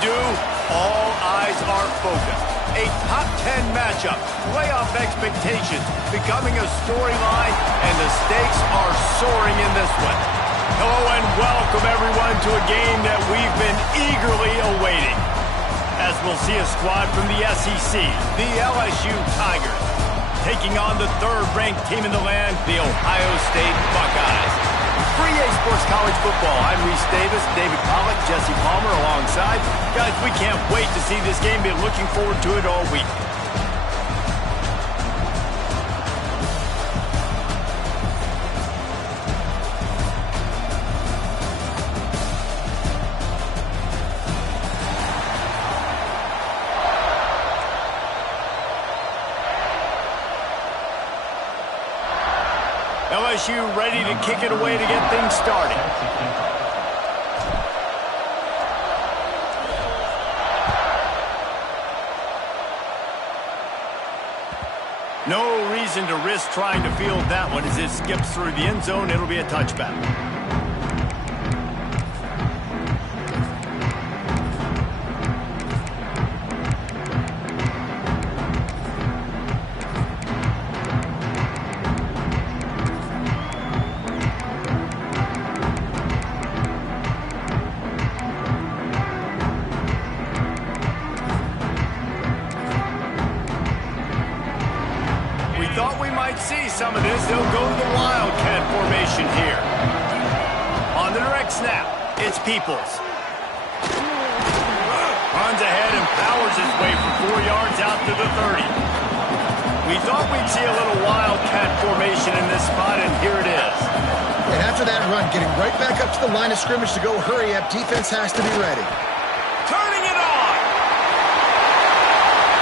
do, all eyes are focused. A top 10 matchup, playoff expectations becoming a storyline, and the stakes are soaring in this one. Hello and welcome everyone to a game that we've been eagerly awaiting. As we'll see a squad from the SEC, the LSU Tigers, taking on the third-ranked team in the land, the Ohio State Buckeyes. For EA Sports College Football, I'm Reese Davis, David Pollack, Jesse Palmer alongside. Guys, we can't wait to see this game. Been looking forward to it all week. LSU ready to kick it away to get things started. No reason to risk trying to field that one as it skips through the end zone. It'll be a touchback. Thought we might see some of this. They'll go to the Wildcat formation here. On the direct snap, it's Peoples. Runs ahead and powers his way for 4 yards out to the 30. We thought we'd see a little Wildcat formation in this spot, and here it is. And after that run, getting right back up to the line of scrimmage to go hurry up, defense has to be ready. Turning it on.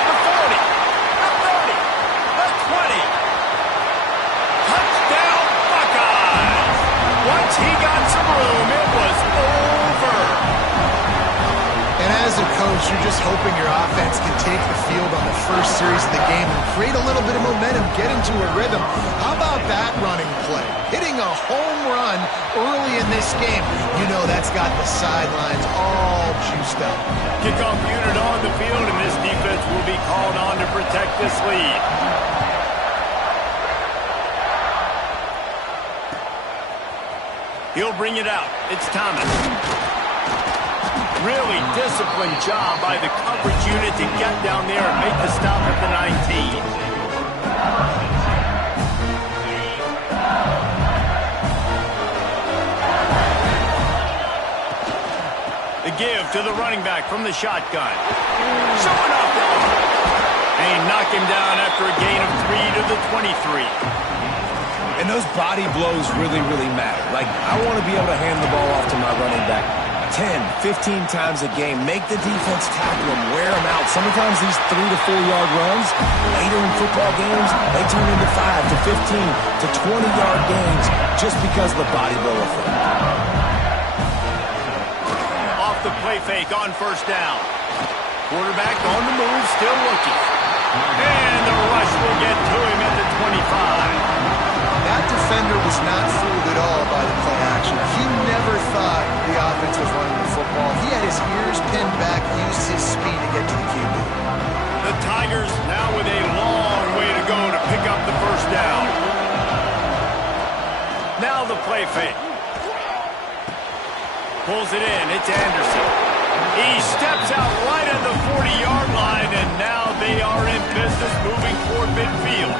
The 40. The 30. The 20. Touchdown, Buckeyes. Once he got some room, it was over. And as a coach, you're just hoping your offense can take the field on the first series of the game and create a little bit of momentum, get into a rhythm. How about that running play? Hitting a home run early in this game. You know that's got the sidelines all juiced up. Kickoff unit on the field, and this defense will be called on to protect this lead. He'll bring it out. It's Thomas. Really disciplined job by the coverage unit to get down there and make the stop at the 19. The give to the running back from the shotgun. Showing off the arm. And he knocked him down after a gain of 3 to the 23. And those body blows really, really matter. Like, I want to be able to hand the ball off to my running back 10, 15 times a game. Make the defense tackle him, wear him out. Sometimes these 3 to 4 yard runs, later in football games, they turn into 5 to 15 to 20-yard gains just because of the body blow effect. Off the play fake on first down. Quarterback on the move, still looking. And the rush will get to him at the 25. That defender was not fooled at all by the play action. He never thought the offense was running the football. He had his ears pinned back, used his speed to get to the QB. The Tigers now with a long way to go to pick up the first down. Now the play fake. Pulls it in. It's Anderson. He steps out right at the 40-yard line, and now they are in business moving toward midfield.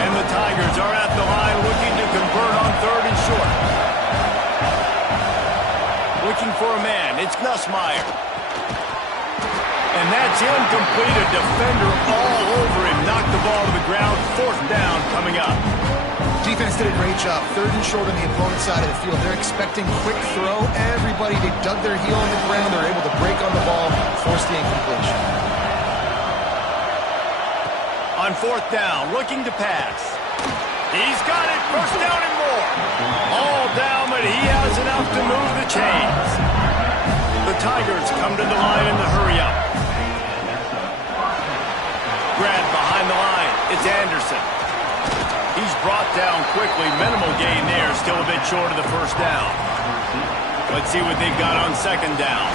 And the Tigers are at the line looking to convert on 3rd and short. Looking for a man. It's Nussmeier. And that's incomplete. A defender all over him. Knocked the ball to the ground. 4th down coming up. Defense did a great job. 3rd and short on the opponent's side of the field. They're expecting quick throw. Everybody, they dug their heel on the ground. They're able to break on the ball, force the incompletion. On 4th down, looking to pass. He's got it, 1st down and more. All down, but he has enough to move the chains. The Tigers come to the line in the hurry up. Grab behind the line, it's Anderson. He's brought down quickly, minimal gain there, still a bit short of the 1st down. Let's see what they've got on 2nd down.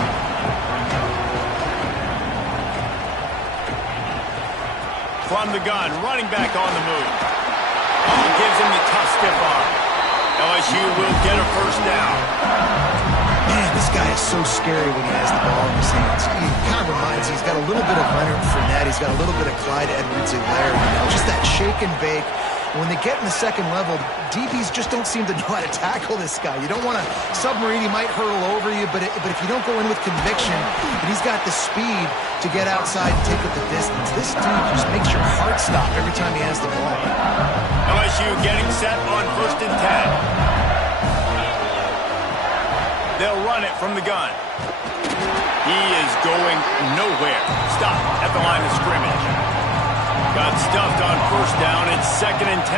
From the gun, running back on the move. Oh, gives him the tough stiff arm. LSU will get a first down. Man, this guy is so scary when he has the ball in his hands. He kind of reminds me, he's got a little bit of Leonard Fournette. He's got a little bit of Clyde Edwards-Helaire, just that shake and bake. When they get in the second level, DBs just don't seem to know how to tackle this guy. You don't want to submarine. He might hurtle over you, but if you don't go in with conviction, and he's got the speed to get outside and take up the distance, this dude just makes your heart stop every time he has the ball. LSU getting set on 1st and 10. They'll run it from the gun. He is going nowhere. Stop at the line of scrimmage. Got stuffed on 1st down. It's 2nd and 10.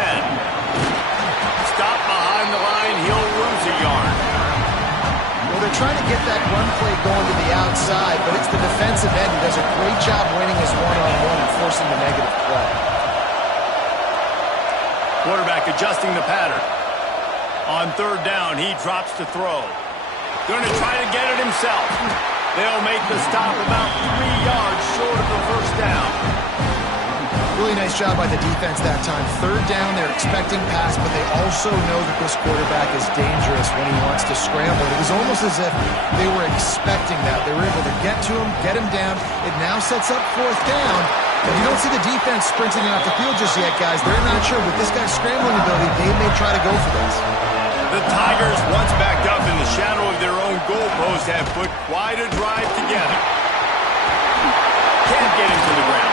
Stop behind the line. He'll lose a yard. Well, they're trying to get that run play going to the outside, but it's the defensive end who does a great job winning his one-on-one and forcing the negative play. Quarterback adjusting the pattern. On 3rd down, he drops to throw. Going to try to get it himself. They'll make the stop about 3 yards short of the 1st down. Really nice job by the defense that time. 3rd down, they're expecting pass, but they also know that this quarterback is dangerous when he wants to scramble. It was almost as if they were expecting that. They were able to get to him, get him down. It now sets up 4th down. But you don't see the defense sprinting out the field just yet, guys. They're not sure. With this guy's scrambling ability, they may try to go for this. The Tigers, once backed up in the shadow of their own goalpost, have put quite a drive together. Can't get him to the ground.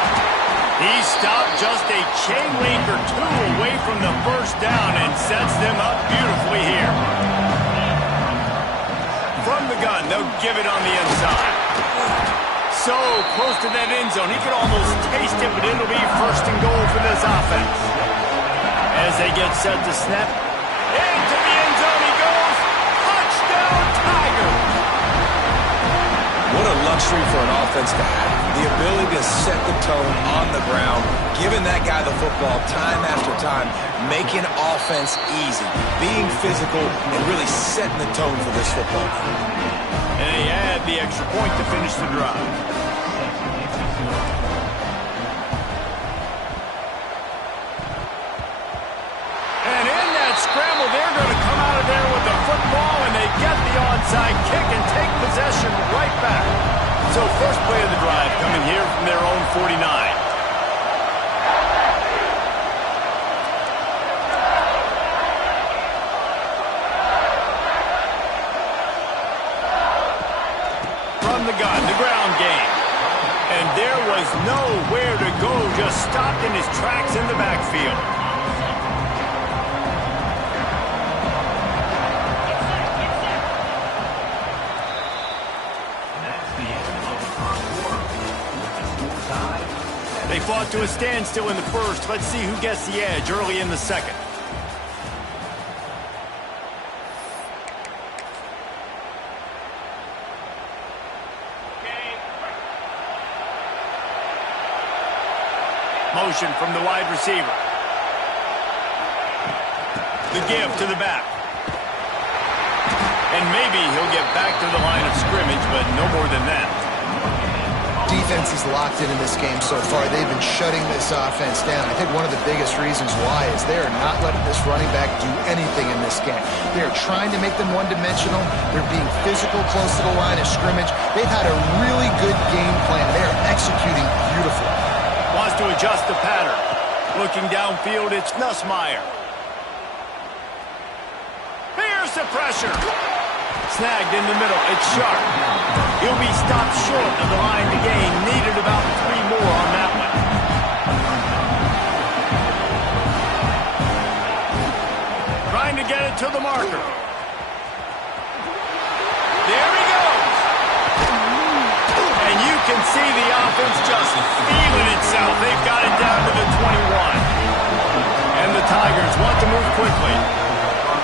He stopped just a chain link or 2 away from the 1st down and sets them up beautifully here. From the gun, they'll give it on the inside. So close to that end zone, he could almost taste it, but it'll be 1st and goal for this offense. As they get set to snap, into the end zone he goes. Touchdown, Tigers! What a luxury for an offense to have. The ability to set the tone on the ground, giving that guy the football time after time, making offense easy, being physical, and really setting the tone for this football team. And they add the extra point to finish the drive. And in that scramble, they're going to come out of there with the football, and they get the onside kick and take possession right back. So first play of the drive coming here from their own 49. From the gun, the ground game. And there was nowhere to go, just stopped in his tracks in the backfield. They fought to a standstill in the 1st. Let's see who gets the edge early in the 2nd. Motion from the wide receiver. The give to the back. And maybe he'll get back to the line of scrimmage, but no more than that. Defense is locked in this game so far. They've been shutting this offense down. I think one of the biggest reasons why is they are not letting this running back do anything in this game. They are trying to make them one-dimensional. They're being physical close to the line of scrimmage. They've had a really good game plan. They are executing beautifully. Wants to adjust the pattern. Looking downfield, it's Nussmeier. Here's the pressure. Snagged in the middle. It's Sharp. He'll be stopped short of the line to gain. Needed about 3 more on that one. Trying to get it to the marker. There he goes. And you can see the offense just feeling itself. They've got it down to the 21. And the Tigers want to move quickly.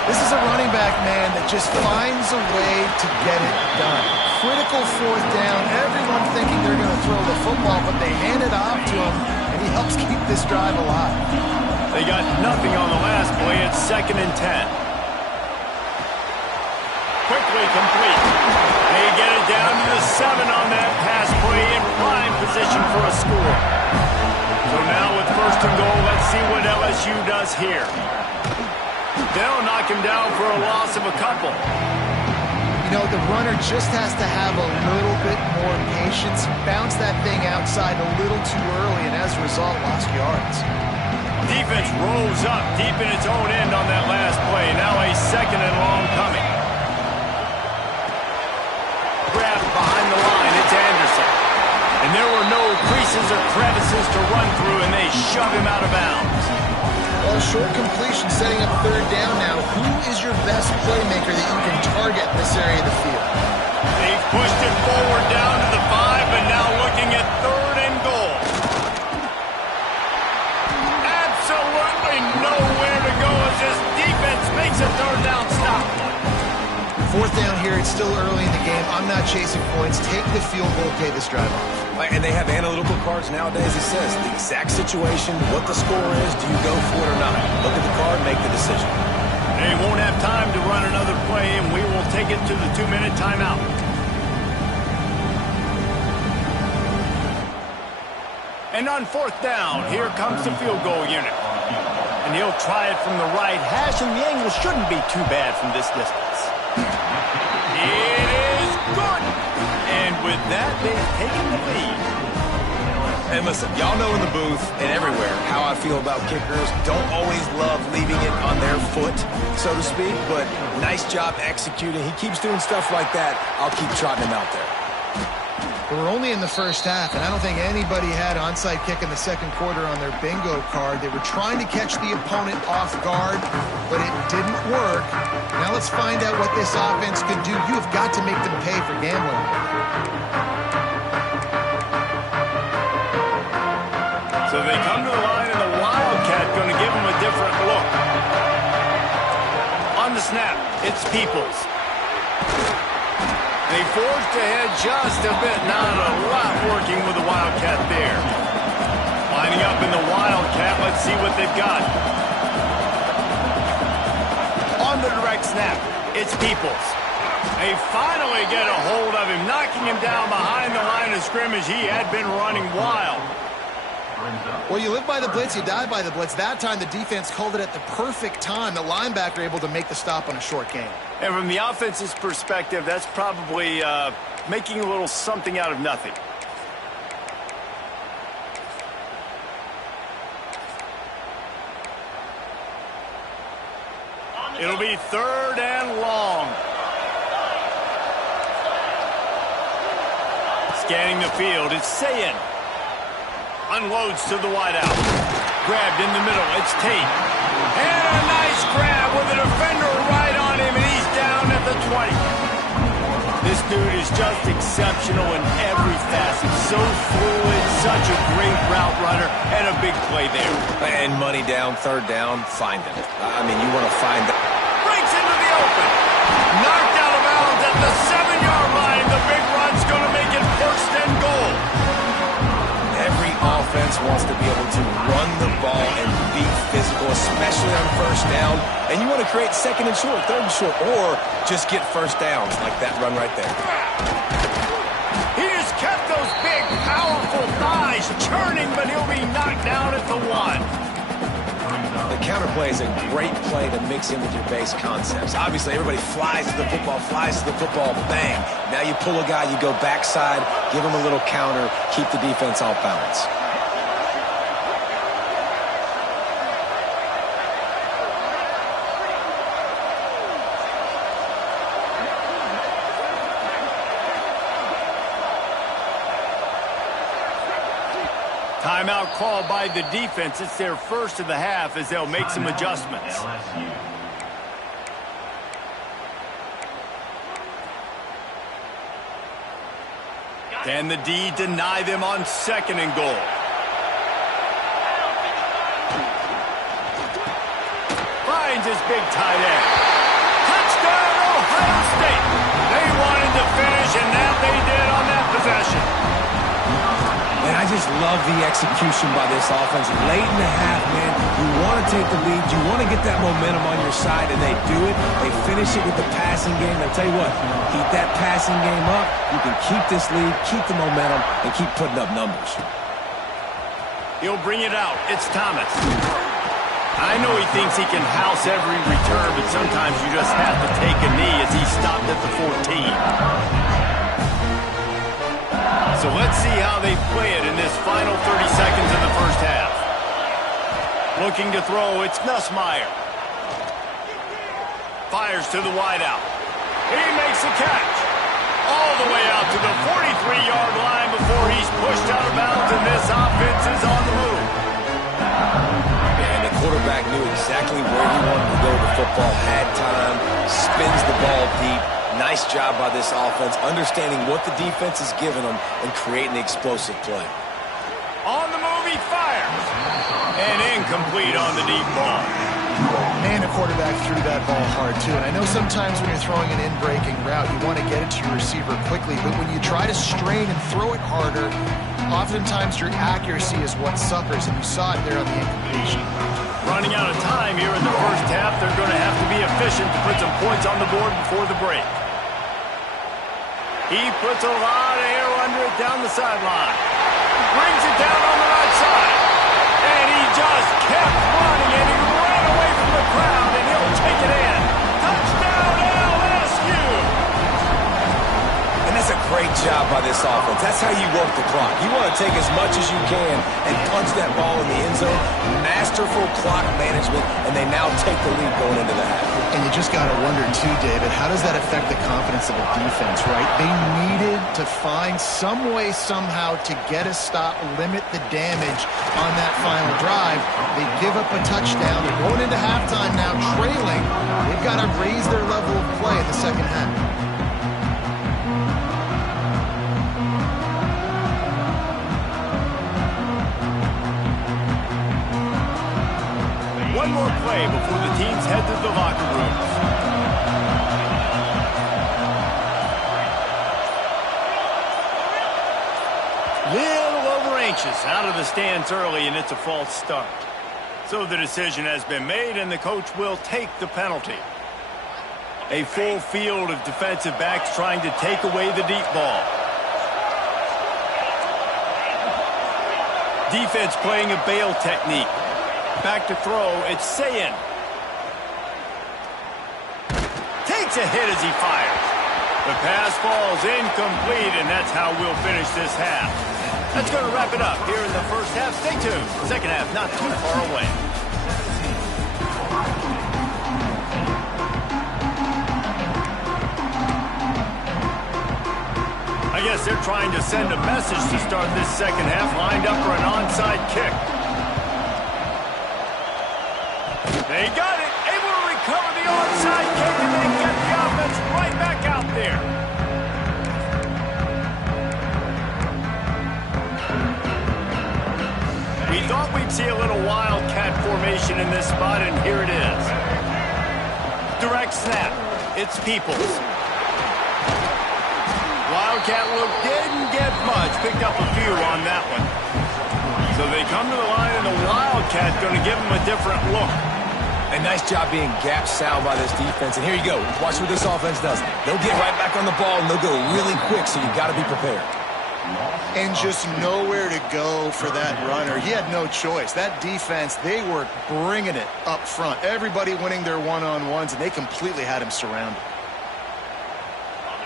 This is a running back, man, that just finds a way to get it done. Critical 4th down. Everyone thinking they're going to throw the football, but they hand it off to him, and he helps keep this drive alive. They got nothing on the last play. It's 2nd and 10. Quickly complete. They get it down to the 7 on that pass play in prime position for a score. So now with first and goal. Let's see what LSU does here. They'll knock him down for a loss of a couple. You know, the runner just has to have a little bit more patience. Bounce that thing outside a little too early, and as a result, lost yards. Defense rolls up deep in its own end on that last play. Now a second and long coming. Grab behind the line. It's Anderson. And there were no creases or crevices to run through, and they shove him out of bounds. Well, short completion setting up third down now. Who is your best playmaker that you can target in this area of the field? They've pushed it forward down to the 5, and now looking at third and goal. Absolutely nowhere to go as this defense makes a third down stop. Fourth down here, it's still early in the game. I'm not chasing points. Take the field goal, pay this drive off. And they have analytical cards nowadays. It says the exact situation, what the score is, do you go for it or not? Look at the card, make the decision. They won't have time to run another play, and we will take it to the 2-minute timeout. And on fourth down, here comes the field goal unit. And he'll try it from the right hash, and the angle shouldn't be too bad from this distance. It is good! And with that, they've taken the lead. And listen, y'all know in the booth and everywhere how I feel about kickers. Don't always love leaving it on their foot, so to speak, but nice job executing. He keeps doing stuff like that. I'll keep trotting him out there. We're only in the first half, and I don't think anybody had onside kick in the second quarter on their bingo card. They were trying to catch the opponent off guard, but it didn't work. Now let's find out what this offense can do. You've got to make them pay for gambling. So they come to the line, and the Wildcat going to give them a different look. On the snap, it's Peoples. They forced ahead just a bit. Not a lot working with the Wildcat there. Lining up in the Wildcat. Let's see what they've got. On the direct snap, it's Peoples. They finally get a hold of him, knocking him down behind the line of scrimmage. He had been running wild. Well, you live by the blitz, you die by the blitz. That time, the defense called it at the perfect time. The linebacker able to make the stop on a short gain. And from the offense's perspective, that's probably making a little something out of nothing. It'll be third and long. Scanning the field, it's Sayin. Unloads to the wideout. Grabbed in the middle. It's Tate. And a nice grab with a defender right on him, and he's down at the 20. This dude is just exceptional in every facet. So fluid, such a great route runner, and a big play there. And money down, third down, find it. I mean, you want to find that. Breaks into the open. Knocked out of bounds at the 7-yard line. The big run's going to make it first and goal. Every offense wants to be able to run the ball and be physical, especially on first down. And you want to create second and short, third and short, or just get first downs like that run right there. He just kept those big, powerful thighs churning, but he'll be knocked down at the 1. The counterplay is a great play to mix in with your base concepts. Obviously, everybody flies to the football, bang. Now you pull a guy, you go backside, give him a little counter, keep the defense off balance. Timeout called by the defense. It's their first of the half as they'll make some adjustments. Can the D deny them on second and goal? Finds his big tight end. Touchdown, Ohio State. They wanted to finish, and that they did on that possession. And I just love the execution by this offense. Late in the half, man, you want to take the lead. You want to get that momentum on your side, and they do it. They finish it with the passing game. I tell you what, keep that passing game up. You can keep this lead, keep the momentum, and keep putting up numbers. He'll bring it out. It's Thomas. I know he thinks he can house every return, but sometimes you just have to take a knee as he stopped at the 14. So let's see how they play it in this final 30 seconds of the first half. Looking to throw, it's Nussmeier. Fires to the wideout. He makes the catch. All the way out to the 43-yard line before he's pushed out of bounds, and this offense is on the move. And the quarterback knew exactly where he wanted to go with the football, had time, spins the ball deep. Nice job by this offense, understanding what the defense is giving them and creating the explosive play. On the move, he fires. And incomplete on the deep ball. And the quarterback threw that ball hard, too. And I know sometimes when you're throwing an in-breaking route, you want to get it to your receiver quickly. But when you try to strain and throw it harder, oftentimes your accuracy is what suffers. And you saw it there on the incompletion. Running out of time here in the first half, they're going to have to be efficient to put some points on the board before the break. He puts a lot of air under it down the sideline. Brings it down on the right side. And he just kept running, and he ran away from the crowd, and he'll take it in. Touchdown, LSU! And that's a great job by this offense. That's how you work the clock. You want to take as much as you can and punch that ball in the end zone. Masterful clock management, and they now take the lead going into the half. And you just got to wonder, too, David, how does that affect the confidence of a defense, right? They needed to find some way, somehow, to get a stop, limit the damage on that final drive. They give up a touchdown. They're going into halftime now, trailing. They've got to raise their level of play in the second half. One more play before the teams head to the locker rooms. Little over anxious out of the stands early, and it's a false start. So the decision has been made, and the coach will take the penalty. A full field of defensive backs trying to take away the deep ball. Defense playing a bail technique. Back to throw, it's Sayin. Takes a hit as he fires. The pass falls incomplete, and that's how we'll finish this half. That's going to wrap it up here in the first half. Stay tuned. Second half not too far away. I guess they're trying to send a message to start this second half, lined up for an onside kick. They got it, able to recover the onside kick, and they get the offense right back out there. We thought we'd see a little wildcat formation in this spot, and here it is. Direct snap, it's Peoples. Wildcat look didn't get much, picked up a few on that one. So they come to the line, and the Wildcat's going to give them a different look. A nice job being gap sound by this defense. And here you go. Watch what this offense does. They'll get right back on the ball, and they'll go really quick, so you've got to be prepared. And just nowhere to go for that runner. He had no choice. That defense, they were bringing it up front. Everybody winning their one-on-ones, and they completely had him surrounded.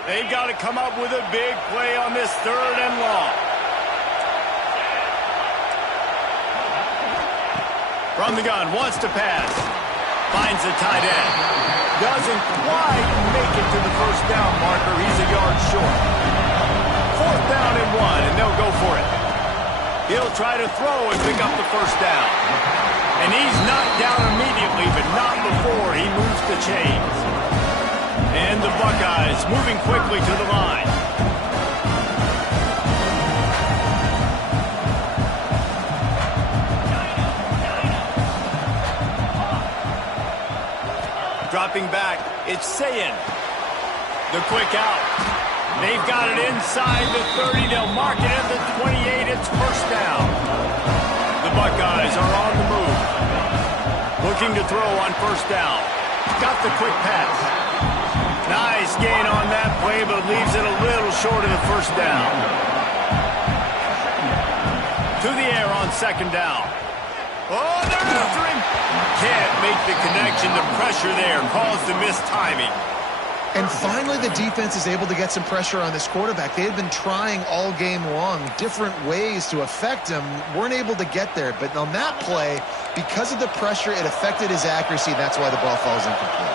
They've got to come up with a big play on this third and long. From the gun, wants to pass. Finds the tight end. Doesn't quite make it to the first down marker. He's a yard short. Fourth down and 1, and they'll go for it. He'll try to throw and pick up the first down. And he's knocked down immediately, but not before he moves the chains. And the Buckeyes moving quickly to the line. Dropping back, it's Sayin. The quick out. They've got it inside the 30. They'll mark it at the 28. It's first down. The Buckeyes are on the move. Looking to throw on first down. Got the quick pass. Nice gain on that play, but leaves it a little short of the first down. To the air on second down. Oh, they're after him. Can't make the connection. The pressure there caused the missed timing. And finally, the defense is able to get some pressure on this quarterback. They had been trying all game long, different ways to affect him, weren't able to get there. But on that play, because of the pressure, it affected his accuracy. That's why the ball falls incomplete.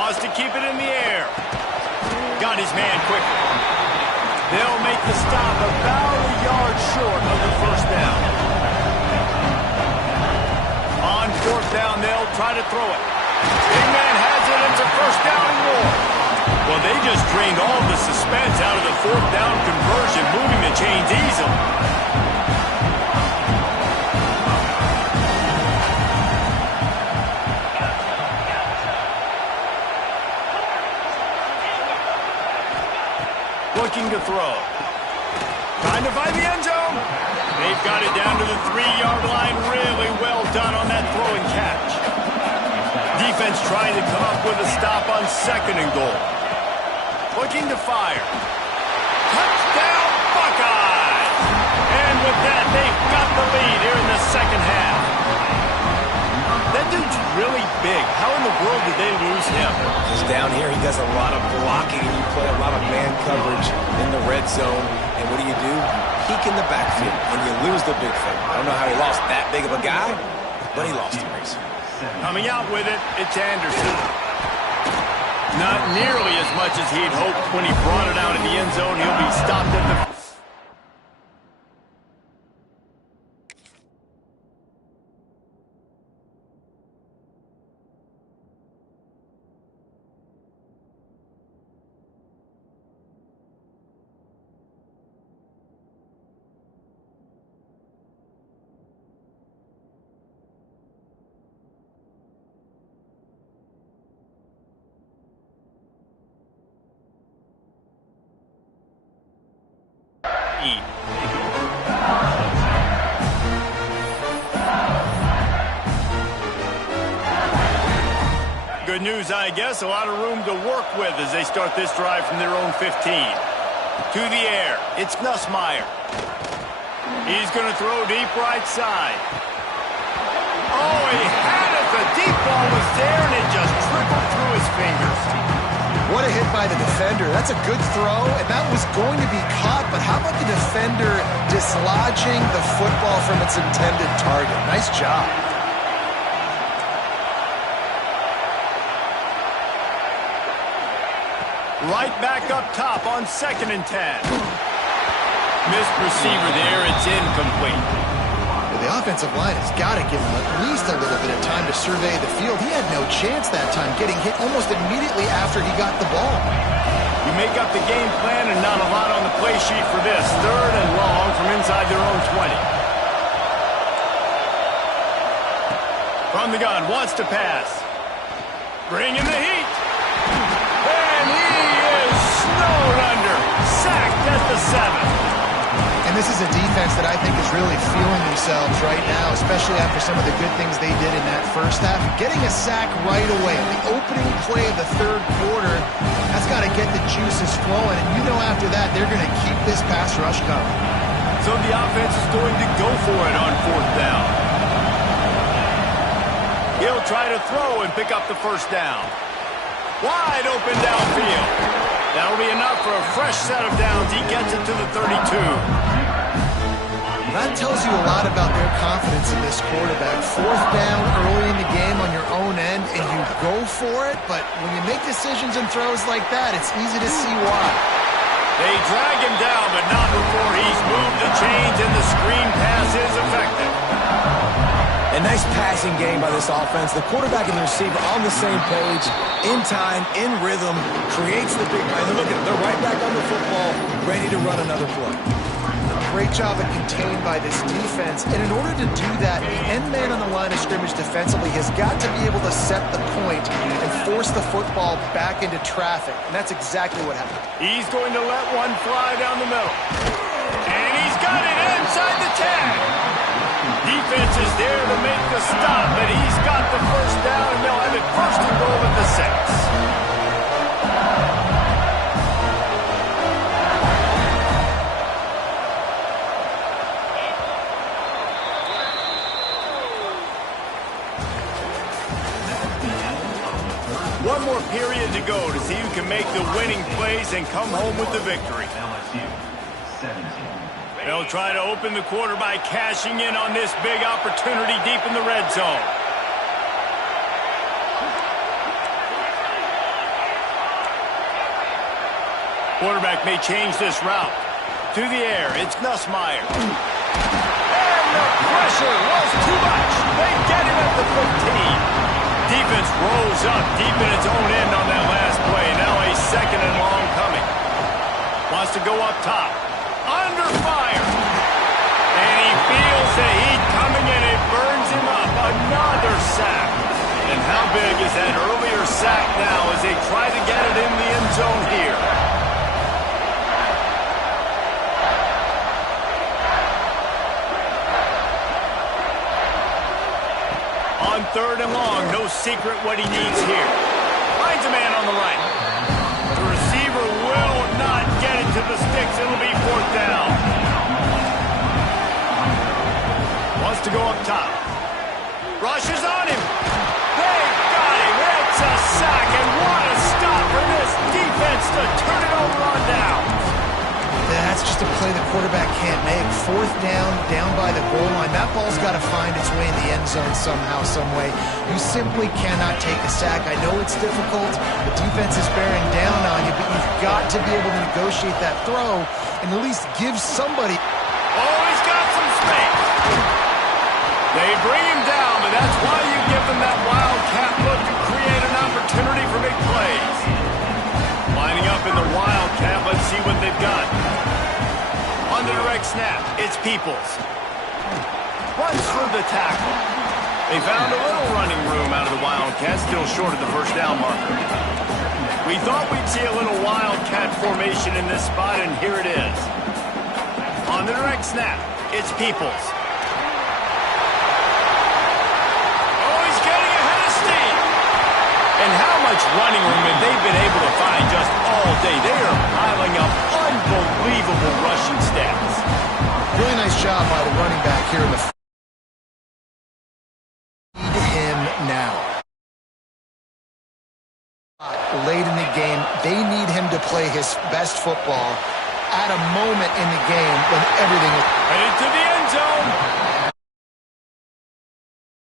Wants to keep it in the air. Got his man quickly. They'll make the stop about a yard short of the first down. On fourth down, they'll try to throw it. Big man has it. It's a first down and more. Well, they just drained all the suspense out of the fourth down conversion, moving the chains easily. Looking to throw. Trying to find the end zone. They've got it down to the 3-yard line. Really well done on that throw and catch. Defense trying to come up with a stop on second and goal. Looking to fire. Touchdown Buckeyes! And with that, they've got the lead here in the second half. That dude's really big. How in the world did they lose him? Because down here, he does a lot of blocking, and you play a lot of man coverage in the red zone. And what do? You peek in the backfield, and you lose the big fella. I don't know how he lost that big of a guy, but he lost him recently. Coming out with it, it's Anderson. Not nearly as much as he'd hoped when he brought it out in the end zone. He'll be stopped at the... Good news, I guess. A lot of room to work with as they start this drive from their own 15. To the air. It's Nussmeier. He's going to throw deep right side. Oh, he had it. The deep ball was there, and it just trickled through his fingers. What a hit by the defender. That's a good throw, and that was going to be caught, but how about the defender dislodging the football from its intended target? Nice job. Right back up top on 2nd and 10. Missed receiver there. It's incomplete. The offensive line has got to give him at least a little bit of time to survey the field. He had no chance that time, getting hit almost immediately after he got the ball. You make up the game plan and not a lot on the play sheet for this. 3rd and long from inside their own 20. From the gun, wants to pass. Bringing the heat. And he is snowed under. Sacked at the 7. And this is a defense that I think is really feeling themselves right now, especially after some of the good things they did in that first half. Getting a sack right away, the opening play of the 3rd quarter, that's got to get the juices flowing. And you know after that, they're going to keep this pass rush coming. So the offense is going to go for it on 4th down. He'll try to throw and pick up the first down. Wide open downfield. That'll be enough for a fresh set of downs. He gets it to the 32. That tells you a lot about their confidence in this quarterback. 4th down early in the game on your own end, and you go for it, but when you make decisions and throws like that, it's easy to see why. They drag him down, but not before he's moved the chains, and the screen pass is effective. A nice passing game by this offense. The quarterback and the receiver on the same page, in time, in rhythm, creates the big play. Look at it, they're right back on the football, ready to run another play. Great job at contained by this defense. And in order to do that, the end man on the line of scrimmage defensively has got to be able to set the point and force the football back into traffic. And that's exactly what happened. He's going to let one fly down the middle. And he's got it inside the 10. Defense is there to make the stop, but he's got the first down, and they'll have it 1st and goal at the 6. make the winning plays and come home with the victory. They'll try to open the quarter by cashing in on this big opportunity deep in the red zone. Quarterback may change this route. To the air, it's Nussmeier. And the pressure was too much. They get him at the 15. Defense rolls up deep in its own end on that last play. Now a second and long coming. Wants to go up top. Under fire. And he feels the heat coming and it burns him up. Another sack. And how big is that earlier sack now as they try to get it in the end zone here? On third and long, no secret what he needs here. Finds a man on the right. The receiver will not get it to the sticks. It'll be fourth down. Wants to go up top. Rushes on him. They got him. It's a sack, and what a stop for this defense to turn it over on down. That's just a play the quarterback can't make. Fourth down, down by the goal line. That ball's got to find its way in the end zone somehow, some way. You simply cannot take a sack. I know it's difficult. The defense is bearing down on you, but you've got to be able to negotiate that throw and at least give somebody. Oh, he's got some space. They bring him down, but that's why you give them that wildcat look to create an opportunity for big plays. Lining up in the wildcat, let's see what they've got. On the direct snap, it's Peoples. Runs through the tackle. They found a little running room out of the wildcat, still short of the first down marker. We thought we'd see a little wildcat formation in this spot, and here it is. On the direct snap, it's Peoples. And how much running room have they been able to find just all day? They are piling up unbelievable rushing stats. Really nice job by the running back here in the need him now. Late in the game, they need him to play his best football at a moment in the game when everything is headed to the end zone.